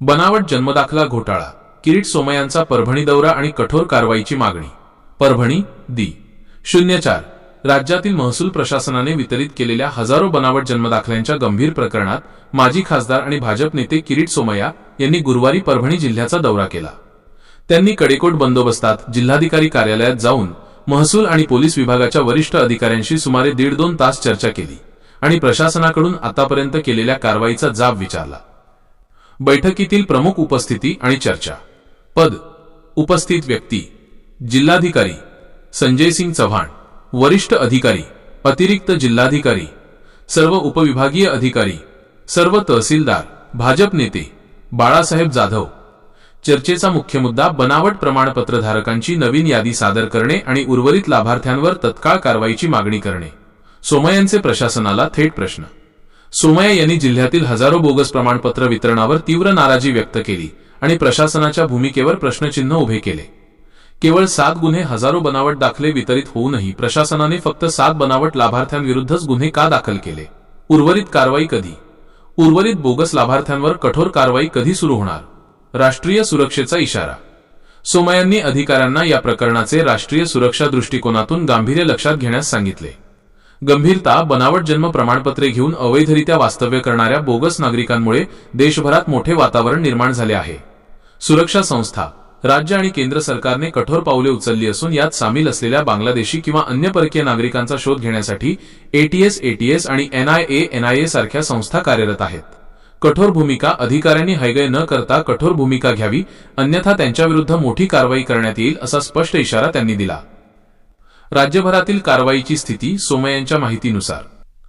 बनावट जन्मदाखला घोटाळा. किरीट सोमयांचा परभणी दौरा आणि कठोर कारवाईची मागणी. परभणी दी. शून्य चार राज्यातील महसूल प्रशासनाने वितरित केलेल्या हजारो बनावट जन्मदाखल्यांच्या गंभीर प्रकरणात माजी खासदार आणि भाजप नेते किरीट सोमय्या यांनी गुरुवारी परभणी जिल्ह्याचा दौरा केला. त्यांनी कडेकोट बंदोबस्तात जिल्हाधिकारी कार्यालयात जाऊन महसूल आणि पोलीस विभागाच्या वरिष्ठ अधिकाऱ्यांशी सुमारे दीड दोन तास चर्चा केली आणि प्रशासनाकडून आतापर्यंत केलेल्या कारवाईचा जाब विचारला. बैठकीतील प्रमुख उपस्थिती आणि चर्चा. पद. उपस्थित व्यक्ती. जिल्हाधिकारी. संजय सिंग चव्हाण. वरिष्ठ अधिकारी. अतिरिक्त जिल्हाधिकारी. सर्व उपविभागीय अधिकारी. सर्व तहसीलदार. भाजप नेते. बाळासाहेब जाधव. चर्चेचा मुख्य मुद्दा बनावट प्रमाणपत्र धारकांची नवीन यादी सादर करणे आणि उर्वरित लाभार्थ्यांवर तत्काळ कारवाईची मागणी करणे. सोमय्यांचे प्रशासनाला थेट प्रश्न. सोमय्या यांनी जिल्ह्यातील हजारो बोगस प्रमाणपत्र वितरणावर तीव्र नाराजी व्यक्त केली आणि प्रशासनाच्या भूमिकेवर प्रश्नचिन्ह उभे केले. केवळ सात गुन्हे हजारो बनावट दाखले वितरित होऊनही प्रशासनाने फक्त सात बनावट लाभार्थ्यांविरुद्धच गुन्हे का दाखल केले? उर्वरित कारवाई कधी? उर्वरित बोगस लाभार्थ्यांवर कठोर कारवाई कधी सुरू होणार? राष्ट्रीय सुरक्षेचा इशारा. सोमयांनी अधिकाऱ्यांना या प्रकरणाचे राष्ट्रीय सुरक्षा दृष्टिकोनातून गांभीर्य लक्षात घेण्यास सांगितले. गंभीरता बनावट जन्म प्रमाणपत्रे घेऊन अवैधरित्या वास्तव्य करणाऱ्या बोगस नागरिकांमुळे देशभरात मोठे वातावरण निर्माण झाले आहे. सुरक्षा संस्था राज्य आणि केंद्र सरकारने कठोर पावले उचलली असून यात सामील असलेल्या बांगलादेशी किंवा अन्य परकीय नागरिकांचा शोध घेण्यासाठी एटीएस एटीएस आणि एनआयए एनआयए सारख्या संस्था कार्यरत आहेत. कठोर भूमिका अधिकाऱ्यांनी हैगय न करता कठोर भूमिका घ्यावी अन्यथा त्यांच्याविरुद्ध मोठी कारवाई करण्यात येईल असा स्पष्ट इशारा त्यांनी दिला. राज्यभरातील कारवाईची स्थिती सोमय्यांच्या माहितीनुसार.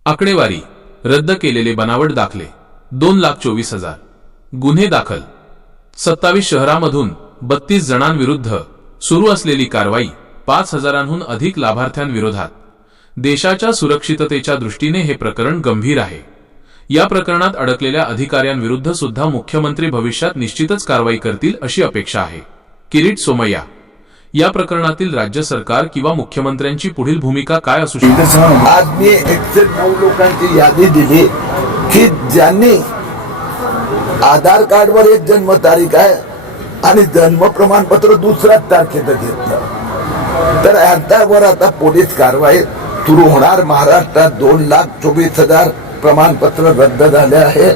आकडेवारी रद्द केलेले बनावट दाखले दोन लाख चोवीस हजार. गुन्हे दाखल. सत्तावीस शहरामधून बत्तीस जणांविरुद्ध सुरू असलेली कारवाई पाच हजारांहून अधिक लाभार्थ्यांविरोधात. देशाच्या सुरक्षिततेच्या दृष्टीने हे प्रकरण गंभीर आहे. या प्रकरणात अडकलेल्या अधिकाऱ्यांविरुद्ध सुद्धा मुख्यमंत्री भविष्यात निश्चितच कारवाई करतील अशी अपेक्षा आहे. किरीट सोमय्या या प्रकरणातील राज्य सरकार किंवा मुख्यमंत्र्यांची पुढील भूमिका काय असू शकते? आज मी एकशे नऊ लोकांची यादी दिली की ज्यांनी आधार कार्डवर एक जन्म तारीख आहे आणि जन्म प्रमाणपत्र दुसऱ्याच तारखेचं घेतलं. तर यांच्यावर आता पोलीस कारवाई सुरू होणार. महाराष्ट्रात दोन लाख चोवीस हजार प्रमाणपत्र रद्द झाले आहे.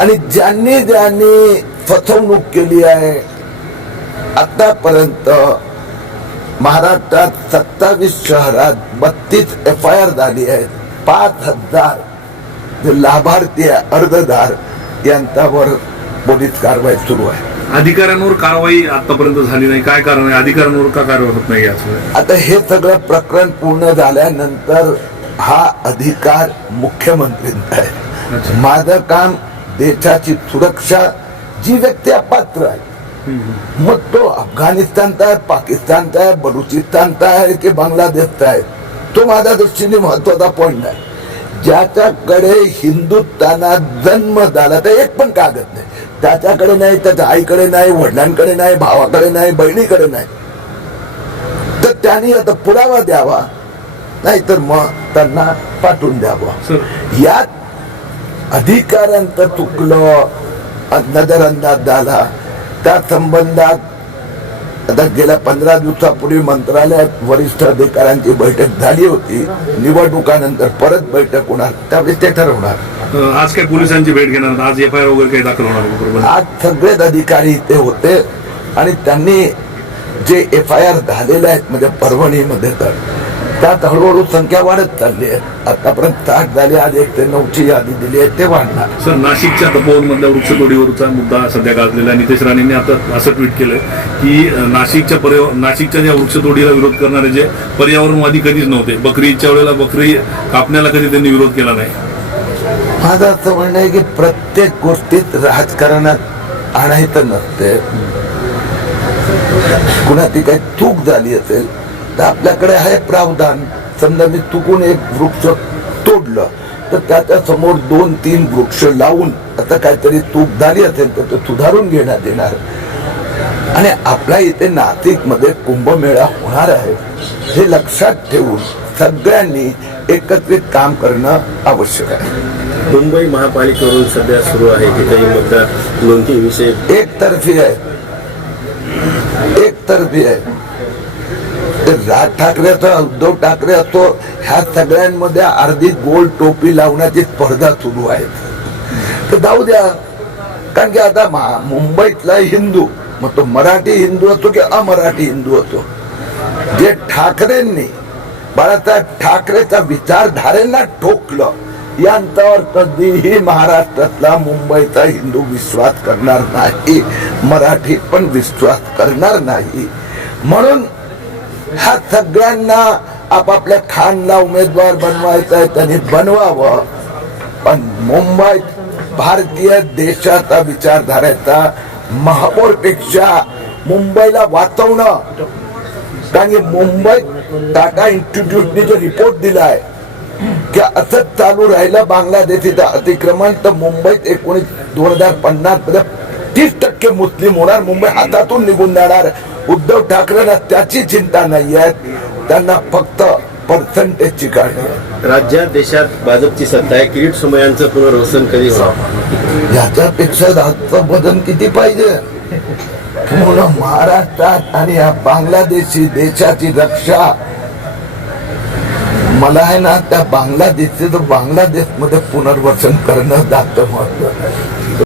आणि ज्यांनी ज्यांनी फसवणूक केली आहे आतापर्यंत महाराष्ट्रात सत्तावीस शहरात बत्तीस एफ आय आर झाली आहेत. पाच हजार जे लाभार्थी आहे, अर्जदार यांच्यावर पोलीस कारवाई सुरू आहे. अधिकाऱ्यांवर कारवाई आतापर्यंत झाली नाही. काय कारण आहे? अधिकाऱ्यांवर का कारवाई होत नाही याचं? आता हे सगळं प्रकरण पूर्ण झाल्यानंतर हा अधिकार मुख्यमंत्र्यांचा आहे. माझं काम देशाची सुरक्षा जी व्यक्ती अपात्र आहे मग तो अफगाणिस्तानचा आहे पाकिस्तानचा आहे बलुचिस्तानचा आहे की बांगलादेशचा आहे तो माझ्या दृष्टीने महत्त्वाचा पॉइंट आहे. ज्याच्याकडे हिंदुस्थानात जन्म झाला तर एक पण कागद नाही. त्याच्याकडे नाही त्याच्या आईकडे नाही वडिलांकडे नाही भावाकडे नाही बहिणीकडे नाही. तर त्यांनी आता पुरावा द्यावा नाहीतर मग त्यांना पाठवून द्यावं. यात अधिकाऱ्यांचं चुकलं नजरअंदाज झाला. त्या संबंधात आता गेल्या पंधरा दिवसापूर्वी मंत्रालयात वरिष्ठ अधिकाऱ्यांची बैठक झाली होती. निवडणुकानंतर परत बैठक होणार. त्यावेळी ते ठरवणार. आज काय पोलिसांची भेट घेणार? आज एफ आय आर वगैरे काही दाखल होणार आज सगळेच अधिकारी इथे होते आणि त्यांनी जे एफ आय आर झालेले आहेत म्हणजे परभणीमध्ये तर त्यात हळूहळू संख्या वाढत चालली आहे. आतापर्यंत साठ झाली आज एक ते नऊची यादी दिली आहे ते वाढणार. सर नाशिकच्या तपोवन मधल्या वृक्षतोडीवरचा मुद्दा सध्या गाजलेला आहे. नितेश राणेंनी आता असं ट्विट केलं की नाशिकच्या पर्याव नाशिकच्या ज्या वृक्षतोडीला विरोध करणारे जे पर्यावरणवादी कधीच नव्हते. बकरी ईदच्या वेळेला बकरी कापण्याला कधी त्यांनी विरोध केला नाही. माझं असं म्हणणं आहे की प्रत्येक गोष्टीत राजकारणात आणायचं नसते कुणाची काही चूक झाली असेल तर आपल्याकडे आहे प्रावधान. समजा मी चुकून एक वृक्ष तोडलं तर त्याच्यासमोर दोन तीन वृक्ष लावून आता काहीतरी चूक झाली असेल तर ते सुधारून घेण्यात येणार. आणि आपल्या इथे नाशिकमध्ये कुंभमेळा होणार आहे. हे लक्षात ठेवून सगळ्यांनी एकत्रित काम करणं आवश्यक आहे. मुंबई महापालिकेवरून सध्या सुरू आहे की काही मतदार नोंदणीविषयी एकतर्फी आहे. एकतर्फी आहे. तर राज ठाकरेचा उद्धव ठाकरे असतो ह्या सगळ्यांमध्ये अर्धी गोल टोपी लावण्याची स्पर्धा सुरू आहे. तर जाऊ द्या. कारण की आता मुंबईतला हिंदू मग तो मराठी हिंदू असतो की अमराठी हिंदू असतो जे ठाकरेंनी बाळासाहेब ठाकरेचा विचारधारेला ठोकलं या अंतावर कधीही महाराष्ट्रातला मुंबईचा हिंदू विश्वास करणार नाही. मराठी पण विश्वास करणार नाही. म्हणून ह्या सगळ्यांना आपापल्या खानला उमेदवार बनवायचा आहे त्यांनी बनवावं. पण मुंबईत भारतीय देशाचा विचारधारेचा महापौरपेक्षा मुंबईला वाचवणं. कारण की मुंबईत टाटा इन्स्टिट्यूटने जो रिपोर्ट दिलाय की असंच चालू राहिलं बांगलादेशीचं अतिक्रमण तर मुंबईत एकोणीस दोन हजार पन्नासमध्ये तीस टक्के मुस्लिम होणार मुंबई हातातून निघून जाणार. उद्धव ठाकरेंना त्याची चिंता नाही आहे त्यांना फक्त पर्सेंटेजची काळजी राज्यात देशात भाजपची सत्ता आहे. किरीट सोमय्यांचं पुनर्वसन कधी याच्यापेक्षा जास्त बदल किती पाहिजे? पूर्ण महाराष्ट्रात आणि या बांगलादेशी देशाची रक्षा. मला आहे ना त्या बांगलादेशचे बांगलादेशमध्ये पुनर्वसन करणं जास्त महत्वाचं आहे.